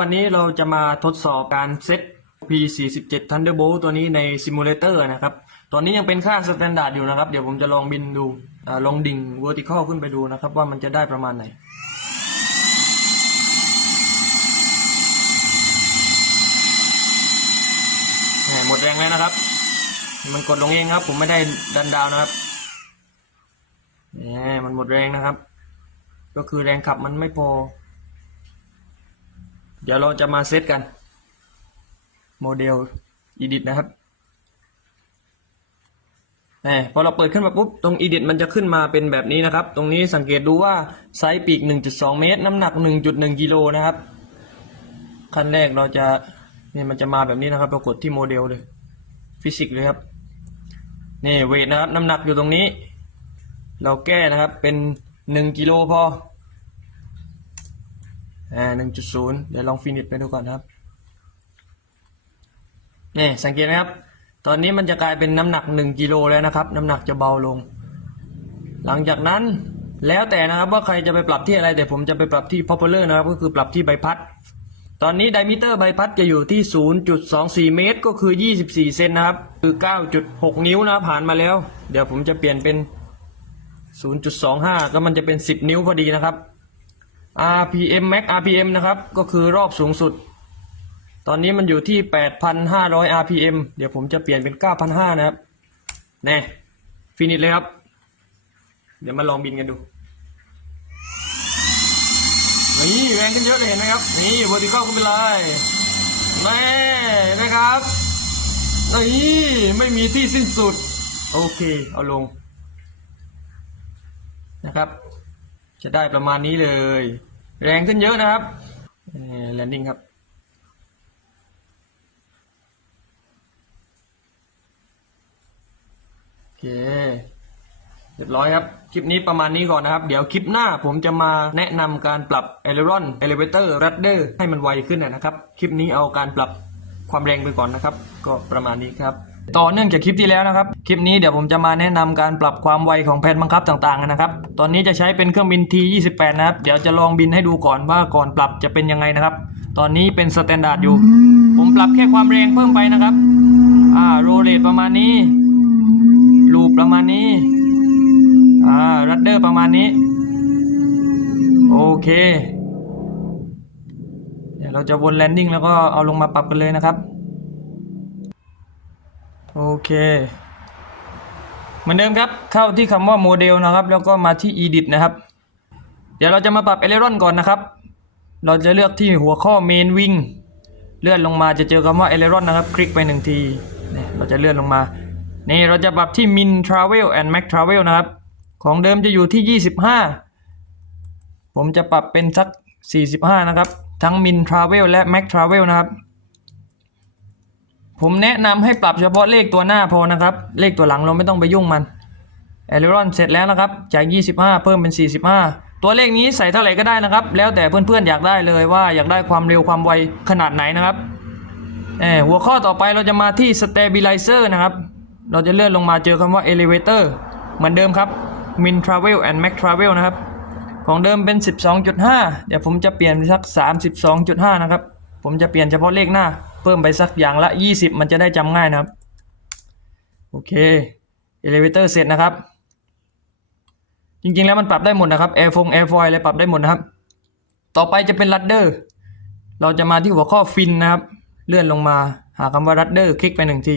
วันนี้เราจะมาทดสอบการเซต P47 Thunderbolt ตัวนี้ในซิมูเลเตอร์นะครับ ตอนนี้ยังเป็นค่าสแตนดาร์ดอยู่นะครับ เดี๋ยวผมจะลองบินดูอลองดิ่ง vertical ขึ้นไปดูนะครับ ว่ามันจะได้ประมาณไหนหมดแรงแล้วนะครับ มันกดลงเองครับ ผมไม่ได้ดันดาวนะครับแหมมันหมดแรงนะครับ ก็คือแรงขับมันไม่พอ เดี๋ยวเราจะมาเซตกัน โมเดล edit นะครับแหมพอเราเปิดขึ้นมาปุ๊บ ตรง edit มันจะขึ้นมาเป็นแบบนี้นะครับ ตรงนี้สังเกตดูว่าไซส์ปีก 1.2 เมตร น้ำหนัก 1.1 กิโลนะครับ ขั้นแรกเราจะเนี่ยมันจะมาแบบนี้นะครับ ปรากฏที่โมเดลเลย ฟิสิกส์เลยครับ นี่เวทนะครับ น้ำหนักอยู่ตรงนี้ เราแก้นะครับ เป็น 1 กิโลพอ อ่าหนึ่งจุดศูนย์เดี๋ยวลองฟินิชไปดูก่อนครับนี่สังเกตนะครับ ตอนนี้มันจะกลายเป็นน้ำหนักหนึ่งกิโลแล้วนะครับ น้ำหนักจะเบาลง หลังจากนั้นแล้วแต่นะครับว่าใครจะไปปรับที่อะไรแต่ผมจะไปปรับที่ popular นะครับ ก็คือปรับที่ใบพัด ตอนนี้ไดมิเตอร์ใบพัดจะอยู่ที่ 0.24 เมตร ก็คือ 24 เซนนะครับ คือ 9.6 นิ้วนะผ่านมาแล้ว เดี๋ยวผมจะเปลี่ยนเป็น 0.25 ก็มันจะเป็น 10 นิ้วพอดีนะครับ RPM max RPM นะครับก็คือรอบสูงสุด ตอนนี้มันอยู่ที่ 8,500 RPM เดี๋ยวผมจะเปลี่ยนเป็น 9,500 นะครับแน่ฟินิชเลยครับ เดี๋ยวมาลองบินกันดู นี่แรงขึ้นเยอะเลยเห็นไหมครับ นี่ vertical ขึ้นไปเลยแม่นะครับนี่ไม่มีที่สิ้นสุด โอเค เอาลงนะครับ จะได้ประมาณนี้เลย แรงขึ้นเยอะนะครับแลนดิ้งครับโอเคเรียบร้อยครับ คลิปนี้ประมาณนี้ก่อนนะครับ เดี๋ยวคลิปหน้าผมจะมาแนะนำการปรับ aileron elevator rudder ให้มันไวขึ้นนะครับ คลิปนี้เอาการปรับ ความแรงไปก่อนนะครับ ก็ประมาณนี้ครับ ต่อเนื่องจากคลิปที่แล้วนะครับ คลิปนี้เดี๋ยวผมจะมาแนะนำการปรับความไวของแผ่นบังคับต่างๆนะครับ ตอนนี้จะใช้เป็นเครื่องบิน T28 นะครับ เดี๋ยวจะลองบินให้ดูก่อนว่าก่อนปรับจะเป็นยังไงนะครับ ตอนนี้เป็นสแตนดาร์ดอยู่ ผมปรับแค่ความแรงเพิ่มไปนะครับ อ่าโรเลตประมาณนี้ ลูปประมาณนี้ อ่า รัดเดอร์ประมาณนี้ โอเค เราจะวนแลนดิ้งแล้วก็เอาลงมาปรับกันเลยนะครับ โอเค เหมือนเดิมครับ เข้าที่คำว่าโมเดลนะครับ แล้วก็มาที่ edit นะครับ เดี๋ยวเราจะมาปรับ aileron ก่อนนะครับ เราจะเลือกที่หัวข้อ main wing เลื่อนลงมาจะเจอคำว่า aileron นะครับ คลิกไปหนึ่งทีเนี่ยเราจะเลื่อนลงมา นี่เราจะปรับที่ min travel and max travel นะครับ ของเดิมจะอยู่ที่ 25 ผมจะปรับเป็นสัก 45 นะครับ ทั้ง min travel และ max travel นะครับ ผมแนะนำให้ปรับเฉพาะเลขตัวหน้าพอนะครับ เลขตัวหลังเราไม่ต้องไปยุ่งมัน aileron เสร็จแล้วนะครับ จาก 25 เพิ่มเป็น 45 ตัวเลขนี้ใส่เท่าไหร่ก็ได้นะครับ แล้วแต่เพื่อนๆอยากได้เลยว่าอยากได้ความเร็วความไวขนาดไหนนะครับเออหัวข้อต่อไปเราจะมาที่ stabilizer นะครับ เราจะเลื่อนลงมาเจอคำว่า elevator เหมือนเดิมครับ min travel and max travel นะครับ ของเดิมเป็น 12.5 เดี๋ยวผมจะเปลี่ยนเป็นสัก 32.5 นะครับ ผมจะเปลี่ยนเฉพาะเลขหน้า เพิ่มไปสักอย่างละ 20 มันจะได้จำง่ายนะครับ โอเค elevator เสร็จนะครับ จริงๆแล้วมันปรับได้หมดนะครับ air f o ง air foil อะไรปรับได้หมดนะครับ ต่อไปจะเป็น rudder เราจะมาที่หัวข้อ fin นะครับ เลื่อนลงมาหาคำว่า rudder คลิกไปหนึ่งที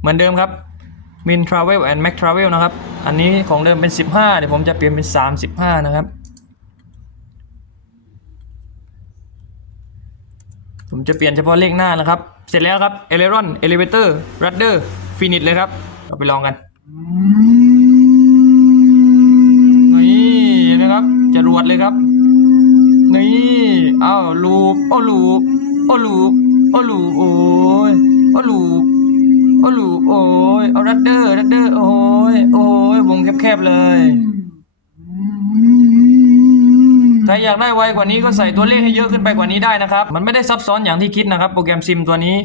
เหมือนเดิมครับ min travel and max travel นะครับ อันนี้ของเดิมเป็น 15 เดี๋ยวผมจะเปลี่ยนเป็น 35 นะครับ ผมจะเปลี่ยนเฉพาะเลขหน้านะครับ เสร็จแล้วครับ aileron elevator rudder finish เลยครับ เราไปลองกัน นี่นะครับจรวดเลยครับ นี่อ้าวลูปโอ้ลูปโอ้ลูปโอ้ลูปโอ้ยโอ้ลูปโอ้ลูปโอ้ยเอารัดเดอร์รัดเดอร์โอ้ยโอ้ยวงแคบๆเลย ถ้าอยากได้ไวกว่านี้ก็ใส่ตัวเลขให้เยอะขึ้นไปกว่านี้ได้นะครับ มันไม่ได้ซับซ้อนอย่างที่คิดนะครับ โปรแกรมซิมตัวนี้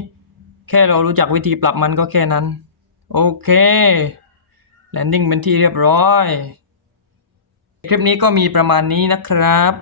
แค่เรารู้จักวิธีปรับมันก็แค่นั้น โอเคแลนดิ้งเป็นที่เรียบร้อย คลิปนี้ก็มีประมาณนี้นะครับ